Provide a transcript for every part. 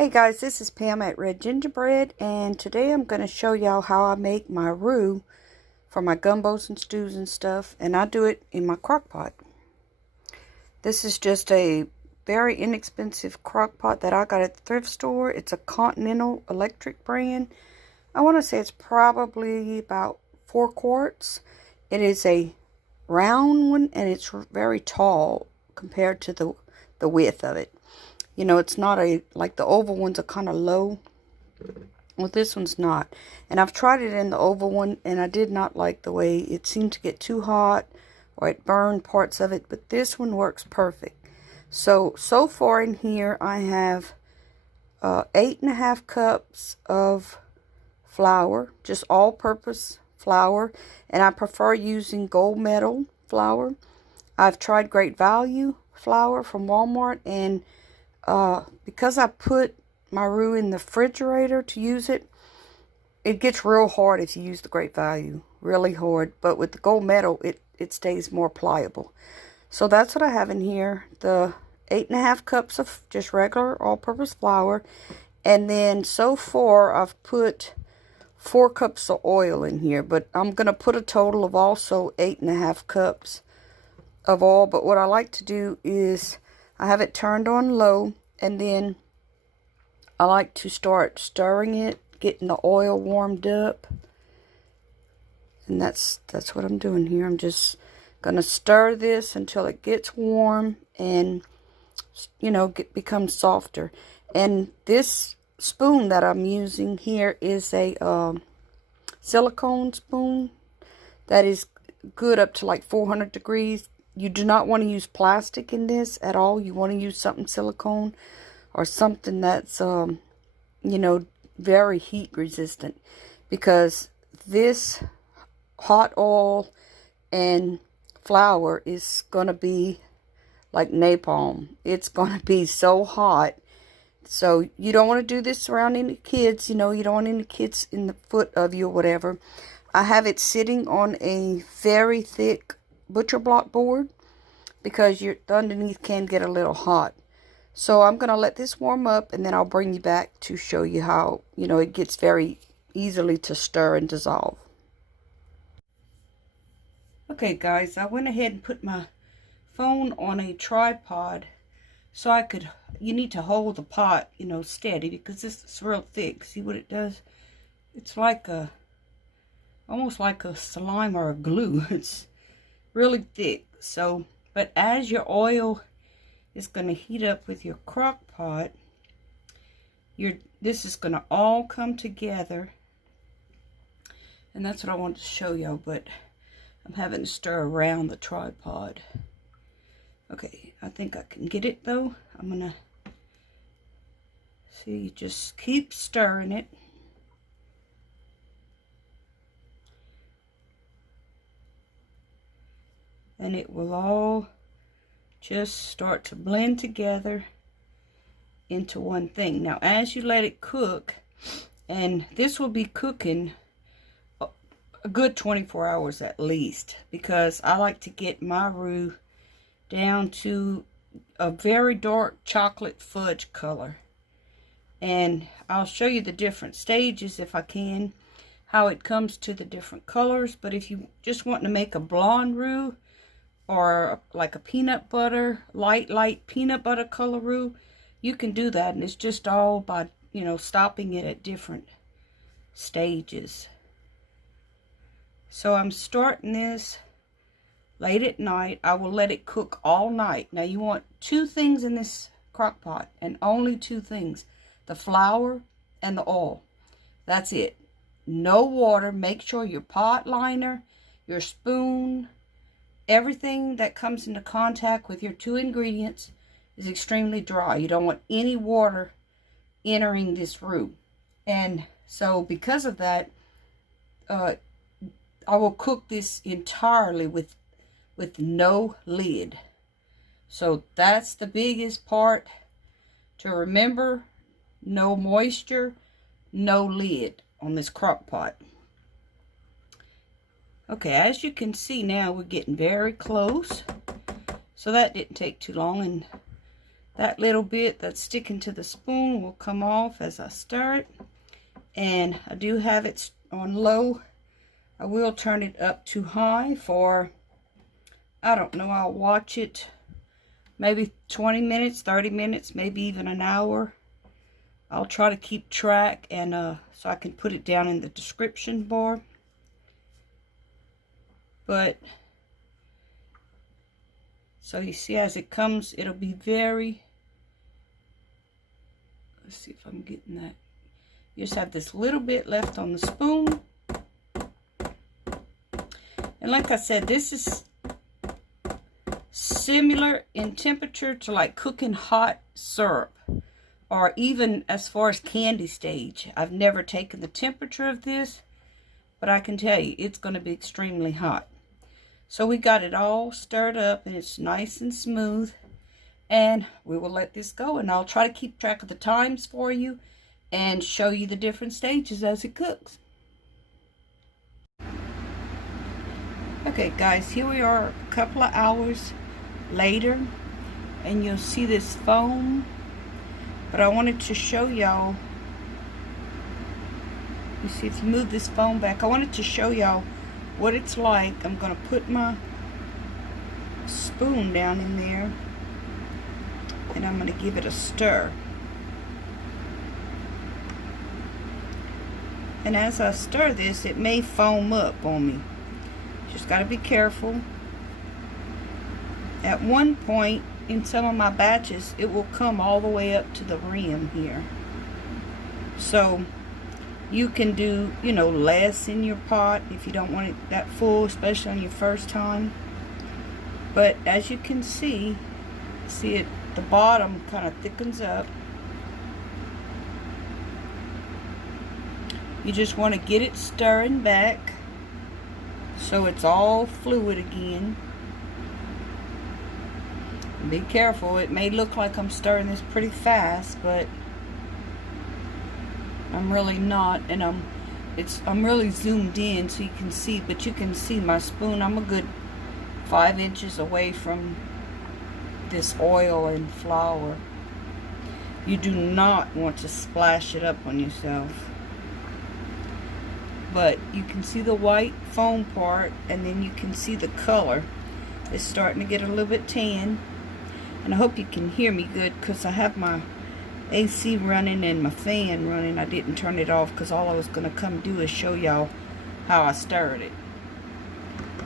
Hey guys, this is Pam at Red Gingerbread, and today I'm going to show y'all how I make my roux for my gumbos and stews and stuff, and I do it in my crock pot. This is just a very inexpensive crock pot that I got at the thrift store. It's a Continental Electric brand. I want to say it's probably about 4 quarts. It is a round one, and it's very tall compared to the width of it. You know, it's not like the oval ones are kind of low. Well, this one's not. And I've tried it in the oval one, and I did not like the way it seemed to get too hot, or it burned parts of it. But this one works perfect. So far in here, I have 8.5 cups of flour, just all-purpose flour. And I prefer using gold medal flour. I've tried Great Value flour from Walmart, and because I put my roux in the refrigerator to use it, it gets real hard if you use the Great Value. Really hard. But with the gold medal, it stays more pliable. So that's what I have in here. The 8.5 cups of just regular all-purpose flour. And then so far, I've put 4 cups of oil in here. But I'm going to put a total of also 8.5 cups of oil. But what I like to do is I have it turned on low, and then I like to start stirring it, getting the oil warmed up. And that's what I'm doing here. I'm just going to stir this until it gets warm and, you know, becomes softer. And this spoon that I'm using here is a silicone spoon that is good up to like 400 degrees. You do not want to use plastic in this at all. You want to use something silicone or something that's, you know, very heat resistant. Because this hot oil and flour is going to be like napalm. It's going to be so hot. So you don't want to do this around any kids. You know, you don't want any kids in the foot of you or whatever. I have it sitting on a very thick butcher block board because the underneath can get a little hot. So I'm going to let this warm up, and then I'll bring you back to show you how, you know, it gets very easily to stir and dissolve. Okay guys, I went ahead and put my phone on a tripod so I could, you need to hold the pot, you know, steady because this is real thick. See what it does? It's like almost like a slime or a glue. It's really thick. So, but as your oil is going to heat up with your crock pot, this is going to all come together. And that's what I wanted to show y'all, but I'm having to stir around the tripod. Okay, I think I can get it though. I'm going to see, just keep stirring it. And it will all just start to blend together into one thing. Now, as you let it cook, and this will be cooking a good 24 hours at least, because I like to get my roux down to a very dark chocolate fudge color. And I'll show you the different stages if I can, how it comes to the different colors. But if you just want to make a blonde roux, or like a peanut butter, light peanut butter color roux, you can do that. And it's just all by, you know, stopping it at different stages. So I'm starting this late at night. I will let it cook all night. Now you want 2 things in this crock pot, and only 2 things: the flour and the oil. That's it. No water. Make sure your pot liner, your spoon, everything that comes into contact with your 2 ingredients is extremely dry. You don't want any water entering this roux. And so because of that, I will cook this entirely with no lid. So that's the biggest part to remember: no moisture, no lid on this crock pot. Okay, as you can see now, we're getting very close. So that didn't take too long, and That little bit that's sticking to the spoon will come off as I stir it. And I do have it on low. I will turn it up to high for, I don't know, I'll watch it maybe 20 minutes, 30 minutes, maybe even an hour. I'll try to keep track, and so I can put it down in the description bar. But, so you see as it comes, it'll be very, let's see if I'm getting that. You just have this little bit left on the spoon. And like I said, this is similar in temperature to like cooking hot syrup, or even as far as candy stage. I've never taken the temperature of this, but I can tell you it's going to be extremely hot. So we got it all stirred up and it's nice and smooth, and we will let this go, and I'll try to keep track of the times for you and show you the different stages as it cooks. Okay guys, here we are a couple of hours later, and you'll see this foam, but I wanted to show y'all, you see if you move this foam back, I wanted to show y'all what it's like. I'm going to put my spoon down in there and I'm going to give it a stir. And as I stir this, it may foam up on me. Just got to be careful. At one point in some of my batches, it will come all the way up to the rim here. So you can do, you know, less in your pot if you don't want it that full, especially on your first time. But as you can see it, the bottom kind of thickens up. You just want to get it stirring back so it's all fluid again. Be careful, it may look like I'm stirring this pretty fast, but I'm really not, and I'm really zoomed in so you can see, but you can see my spoon. I'm a good 5 inches away from this oil and flour. You do not want to splash it up on yourself. But you can see the white foam part, and then you can see the color. It's starting to get a little bit tan. And I hope you can hear me good, because I have my AC running and my fan running. I didn't turn it off because all I was going to come do is show y'all how I stirred it.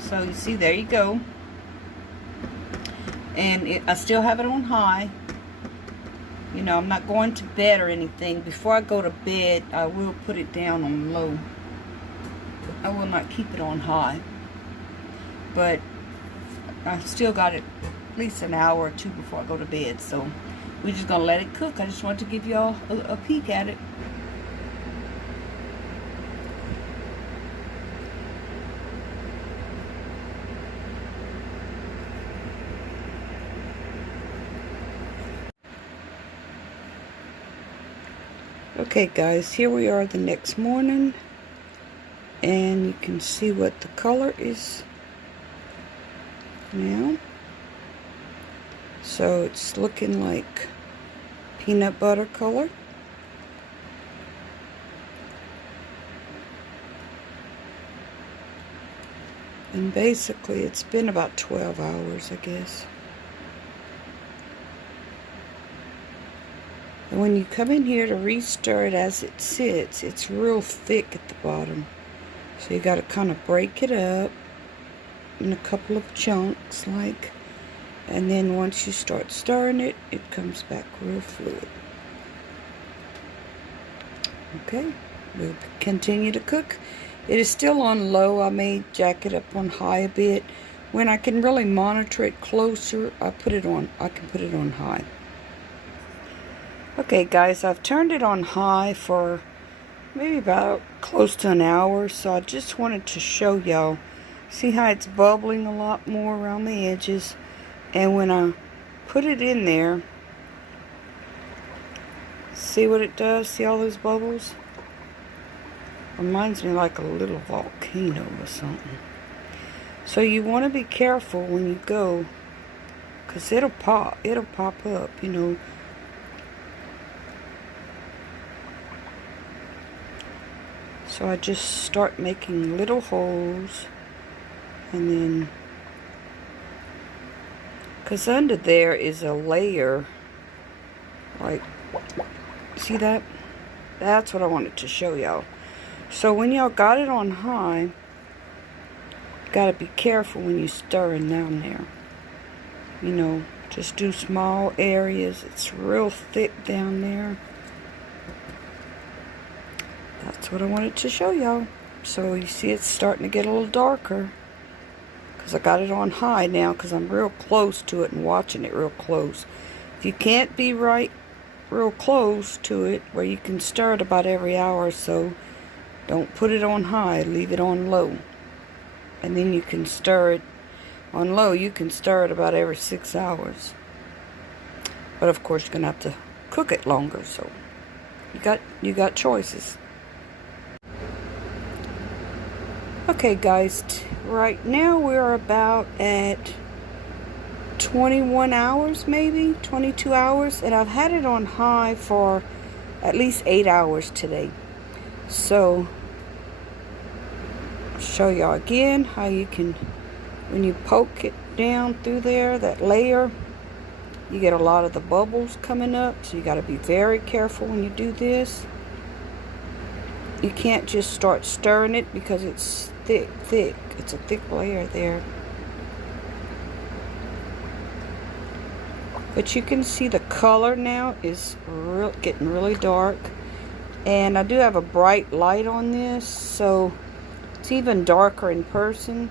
So you see, there you go. And I still have it on high. You know, I'm not going to bed or anything. Before I go to bed, I will put it down on low. I will not keep it on high. But I've still got it at least an hour or two before I go to bed. So we're just going to let it cook. I just want to give y'all a peek at it. Okay guys, here we are the next morning, and you can see what the color is now. So it's looking like peanut butter color. And basically it's been about 12 hours, I guess. And when you come in here to re-stir it as it sits, it's real thick at the bottom. So you got to kind of break it up in a couple of chunks, like, and then once you start stirring it, it comes back real fluid. Okay, we'll continue to cook. It is still on low. I may jack it up on high a bit. When I can really monitor it closer, I can put it on high. Okay guys, I've turned it on high for maybe about close to an hour, so I just wanted to show y'all. See how it's bubbling a lot more around the edges, and when I put it in there, see what it does? See all those bubbles? Reminds me like a little volcano or something. So you want to be careful when you go, because it'll pop up, you know. So I just start making little holes, and then, because under there is a layer, like, see that? That's what I wanted to show y'all. So when y'all got it on high, gotta be careful when you stirring down there. You know, just do small areas. It's real thick down there. That's what I wanted to show y'all. So you see it's starting to get a little darker, because I got it on high now, because I'm real close to it and watching it real close. If you can't be real close to it where you can stir it about every hour or so, don't put it on high, leave it on low. And then you can stir it on low. You can stir it about every 6 hours. But of course you're gonna have to cook it longer, so you got choices. Okay guys, right now we're about at 21 hours, maybe 22 hours, and I've had it on high for at least 8 hours today. So I'll show y'all again how you can, when you poke it down through there, that layer, you get a lot of the bubbles coming up, so you got to be very careful when you do this. You can't just start stirring it because it's thick. It's a thick layer there. But you can see the color now is getting really dark. And I do have a bright light on this, so it's even darker in person.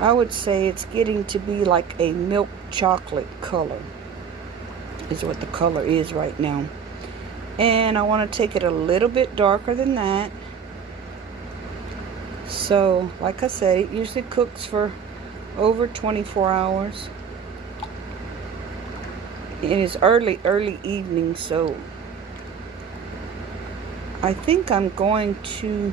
I would say it's getting to be like a milk chocolate color, is what the color is right now. And I want to take it a little bit darker than that. So, like I said, it usually cooks for over 24 hours. It is early evening, so I think I'm going to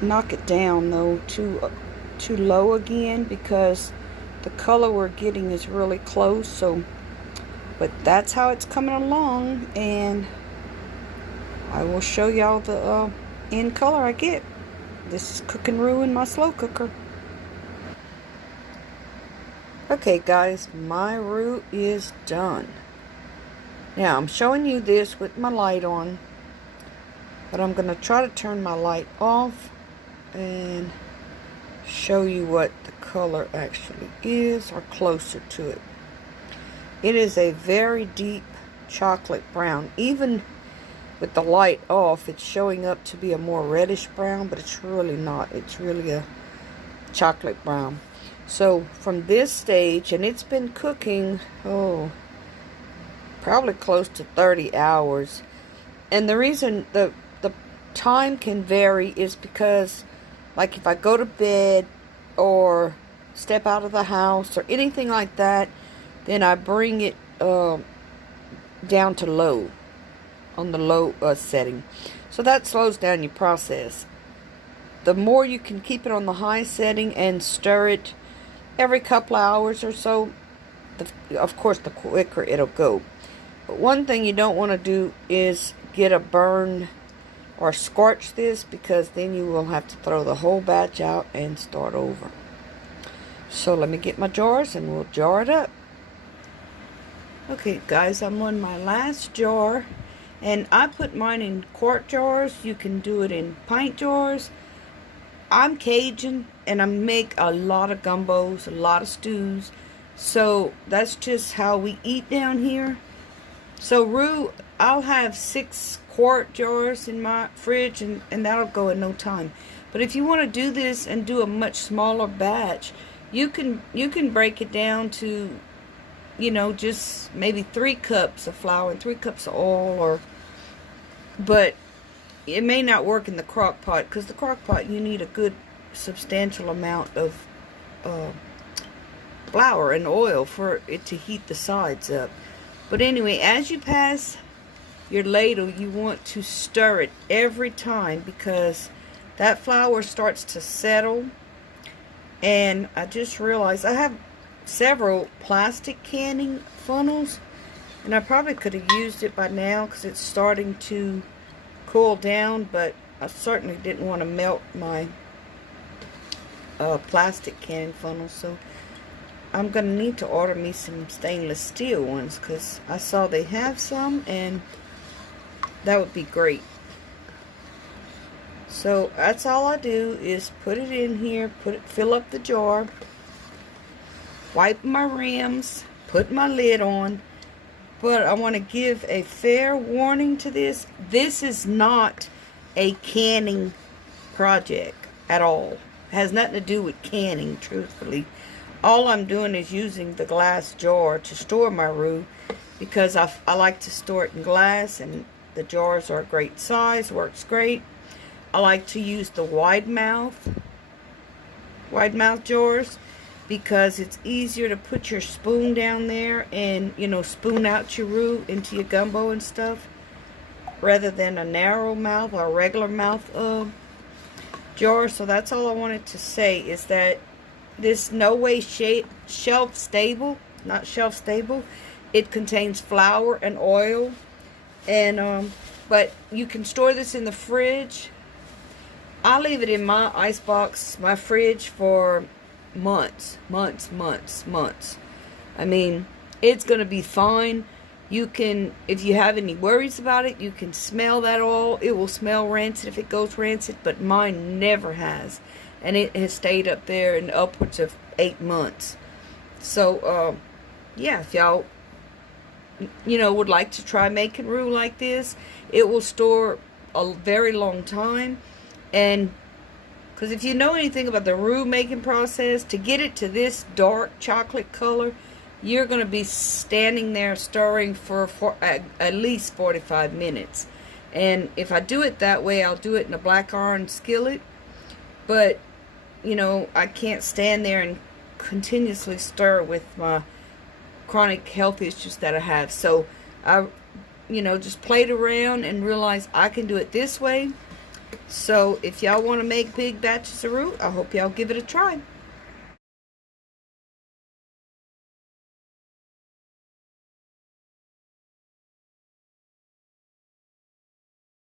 knock it down though too low again, because the color we're getting is really close. So, but that's how it's coming along, and I will show y'all the end color I get. This is cooking roux in my slow cooker. Okay guys, my roux is done. Now I'm showing you this with my light on, but I'm going to try to turn my light off and show you what the color actually is, or closer to it. It is a very deep chocolate brown. Even with the light off, it's showing up to be a more reddish brown, but it's really not. It's really a chocolate brown. So from this stage, and it's been cooking, probably close to 30 hours. And the reason the time can vary is because, like, if I go to bed or step out of the house or anything like that, then I bring it down to low, on the low setting. So that slows down your process. The more you can keep it on the high setting and stir it every couple of hours or so, of course the quicker it'll go. But one thing you don't want to do is get a burn or scorch this, because then you will have to throw the whole batch out and start over. So let me get my jars and we'll jar it up. Okay guys, I'm on my last jar, and I put mine in quart jars. You can do it in pint jars. I'm Cajun, and I make a lot of gumbos, a lot of stews, so that's just how we eat down here. So roux, I'll have 6 quart jars in my fridge, and that'll go in no time. But if you want to do this and do a much smaller batch, you can break it down to, you know, just maybe 3 cups of flour and 3 cups of oil, but it may not work in the crock pot, because the crock pot, you need a good substantial amount of flour and oil for it to heat the sides up. But anyway, as you pass your ladle, you want to stir it every time, because that flour starts to settle And I just realized I have several plastic canning funnels, and I probably could have used it by now because it's starting to cool down, but I certainly didn't want to melt my plastic canning funnels, so I'm going to need to order me some stainless steel ones because I saw they have some, and that would be great. So that's all I do is put it in here, fill up the jar, wipe my rims, put my lid on. But I want to give a fair warning to this. This is not a canning project at all. It has nothing to do with canning, truthfully. All I'm doing is using the glass jar to store my roux because I like to store it in glass, and the jars are a great size, works great. I like to use the wide mouth jars because it's easier to put your spoon down there and, you know, spoon out your roux into your gumbo and stuff, rather than a narrow mouth or a regular mouth jar. So that's all I wanted to say, is that this no way shelf stable, not shelf stable. It contains flour and oil, and but you can store this in the fridge. I leave it in my ice box, my fridge, for months. I mean, it's going to be fine. You can, if you have any worries about it, you can smell that oil. It will smell rancid if it goes rancid, but mine never has. And it has stayed up there in upwards of 8 months. So, yeah, if y'all, you know, would like to try making roux like this, it will store a very long time. And because if you know anything about the roux making process, to get it to this dark chocolate color, you're going to be standing there stirring for at least 45 minutes. And if I do it that way, I'll do it in a black iron skillet. But, you know, I can't stand there and continuously stir with my chronic health issues that I have. So I, you know, just played around and realized I can do it this way. So if y'all want to make big batches of roux, I hope y'all give it a try.